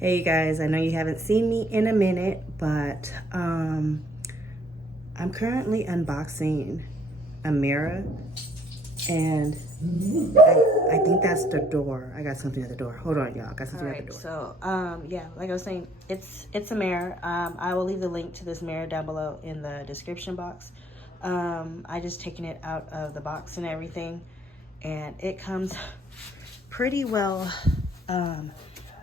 Hey you guys, I know you haven't seen me in a minute, but I'm currently unboxing a mirror, and I think that's the door. I got something at the door. Hold on, y'all. I got something at the door. So yeah, like I was saying, it's a mirror. I will leave the link to this mirror down below in the description box. I just taken it out of the box and everything, and it comes pretty well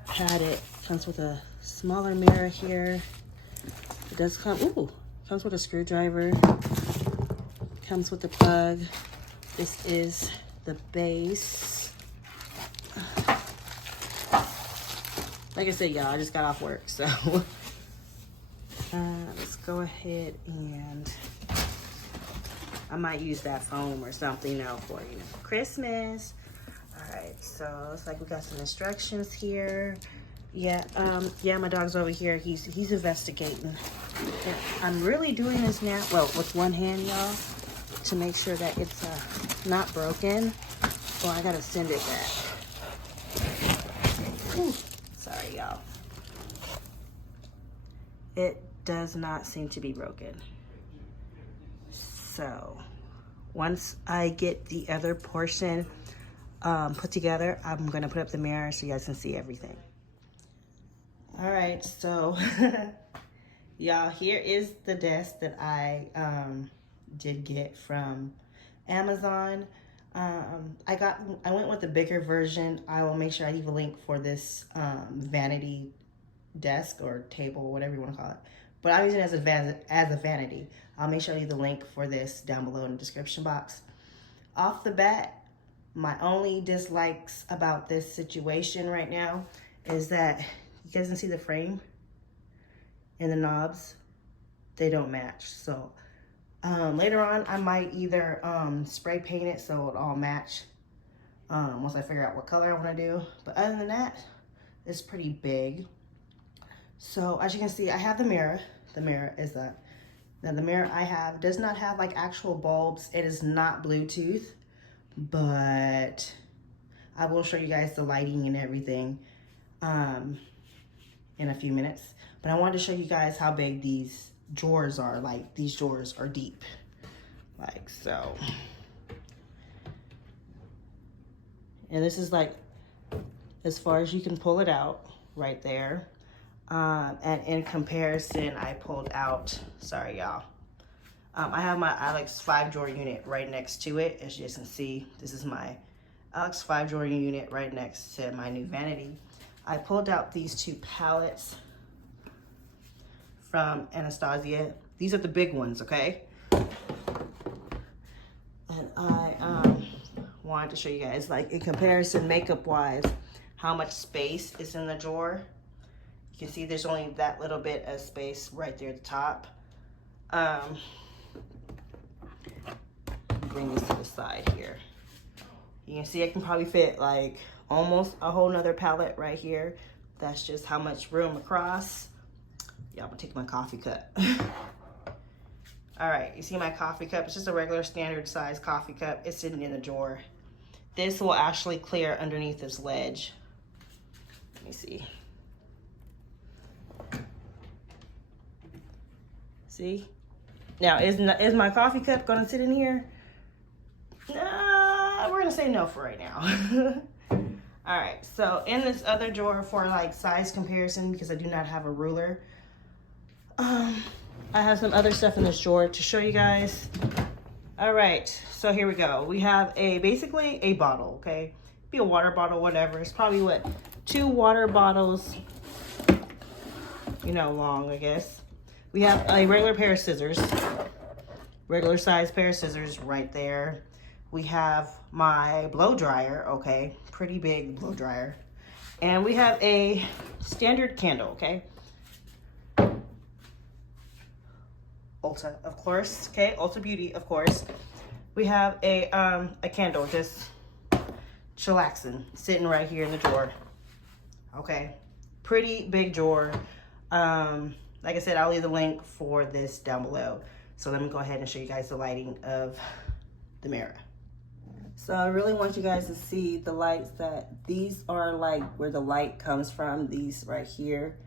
padded. Comes with a smaller mirror here. It does come, comes with a screwdriver. Comes with the plug. This is the base. Like I said, y'all, I just got off work, so let's go ahead and I might use that foam or something, you know, for Christmas. All right, so looks like we got some instructions here. Yeah, my dog's over here. He's investigating. Yeah, I'm really doing this now, well, with one hand, y'all, to make sure that it's not broken. Oh, I gotta send it back. Whew. Sorry, y'all. It does not seem to be broken. So, once I get the other portion put together, I'm gonna put up the mirror so you guys can see everything. All right, so y'all, here is the desk that I did get from Amazon. I went with the bigger version. I will make sure I leave a link for this vanity desk or table, whatever you want to call it. But I'm using it as a vanity. I'll make sure I leave the link for this down below in the description box. Off the bat, my only dislikes about this situation right now is that you guys can see the frame and the knobs, they don't match. So later on, I might either spray paint it so it all match once I figure out what color I want to do. But other than that, it's pretty big. So as you can see, I have the mirror. The mirror is that. Now the mirror I have does not have like actual bulbs. It is not Bluetooth, but I will show you guys the lighting and everything in a few minutes. But I wanted to show you guys how big these drawers are. Like, these drawers are deep, like so. And this is like as far as you can pull it out right there. And in comparison, I pulled out, sorry y'all, I have my Alex 5-drawer unit right next to it. As you can see, this is my Alex 5-drawer unit right next to my new vanity. I pulled out these two palettes from Anastasia. These are the big ones, okay? And I wanted to show you guys, like, in comparison, makeup-wise, how much space is in the drawer. You can see there's only that little bit of space right there at the top. Bring this to the side here. You can see I can probably fit like almost a whole nother palette right here. That's just how much room across. Yeah, I'm gonna take my coffee cup. All right, you see my coffee cup? It's just a regular standard size coffee cup. It's sitting in the drawer. This will actually clear underneath this ledge. Let me see. See? Now, is my coffee cup gonna sit in here? Nah, we're gonna say no for right now. All right, so in this other drawer for like size comparison, because I do not have a ruler, I have some other stuff in this drawer to show you guys. All right, so here we go. We have basically a bottle, okay? Be a water bottle, whatever. It's probably what, 2 water bottles, you know, long, I guess. We have a regular pair of scissors, regular size pair of scissors right there. We have my blow dryer, okay, pretty big blow dryer. And we have a standard candle, okay? Ulta, of course, okay, Ulta Beauty, of course. We have a candle just chillaxing, sitting right here in the drawer, okay? Pretty big drawer. Like I said, I'll leave the link for this down below. So let me go ahead and show you guys the lighting of the mirror. So I really want you guys to see the lights that these are like where the light comes from, these right here.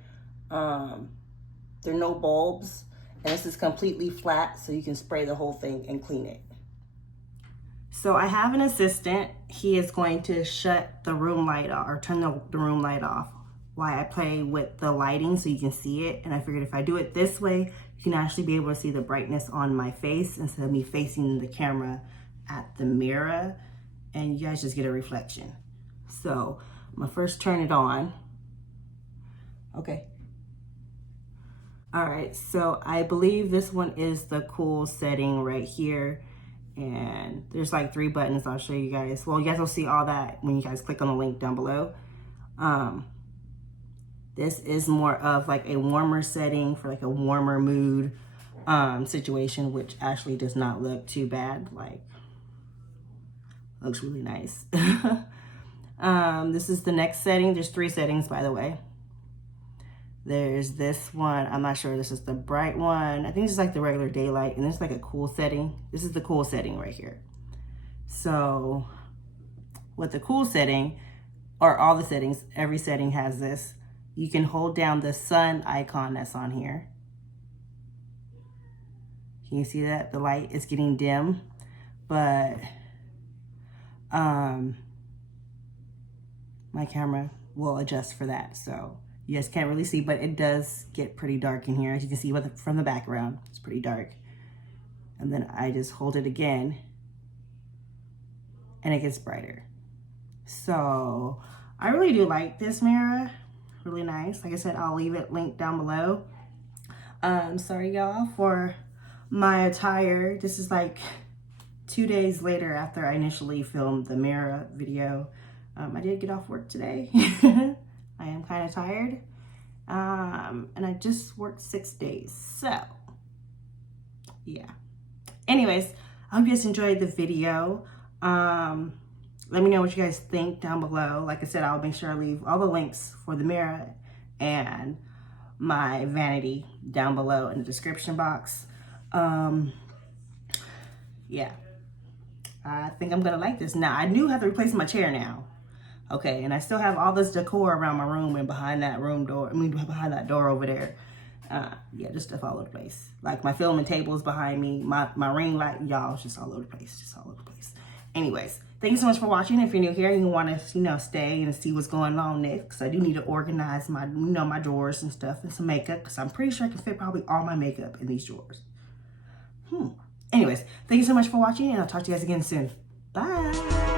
They're no bulbs, and this is completely flat, so you can spray the whole thing and clean it. So I have an assistant. He is going to shut the room light off, or turn the room light off while I play with the lighting so you can see it. And I figured if I do it this way, you can actually be able to see the brightness on my face instead of me facing the camera at the mirror, and you guys just get a reflection. So I'm gonna first turn it on. Okay. All right, so I believe this one is the cool setting right here. And there's like 3 buttons I'll show you guys. Well, you guys will see all that when you guys click on the link down below. This is more of like a warmer setting for like a warmer mood situation, which actually does not look too bad. Like, looks really nice. This is the next setting. There's 3 settings, by the way. There's this one. I'm not sure. This is the bright one. I think it's like the regular daylight, and there's like a cool setting. This is the cool setting right here. So with the cool setting, or all the settings, every setting has this. You can hold down the sun icon that's on here. Can you see that? The light is getting dim, but my camera will adjust for that. So you guys can't really see, but it does get pretty dark in here. As you can see from the background, it's pretty dark. And then I just hold it again and it gets brighter. So I really do like this mirror, really nice. Like I said, I'll leave it linked down below. Sorry y'all for my attire. This is like 2 days later after I initially filmed the mirror video. I did get off work today. I am kind of tired. And I just worked 6 days. So, yeah. Anyways, I hope you guys enjoyed the video. Let me know what you guys think down below. Like I said, I'll make sure I leave all the links for the mirror and my vanity down below in the description box. Yeah. I think I'm gonna like this. Now, I do have to replace my chair now. Okay, and I still have all this decor around my room and behind that room door, behind that door over there. Yeah, just stuff all over the place. Like my filming table is behind me, my ring light, y'all, it's just all over the place, just all over the place. Anyways, thank you so much for watching. If you're new here and you want to, stay and see what's going on next, I do need to organize my, my drawers and stuff and some makeup, because I'm pretty sure I can fit probably all my makeup in these drawers. Anyways, thank you so much for watching, and I'll talk to you guys again soon. Bye.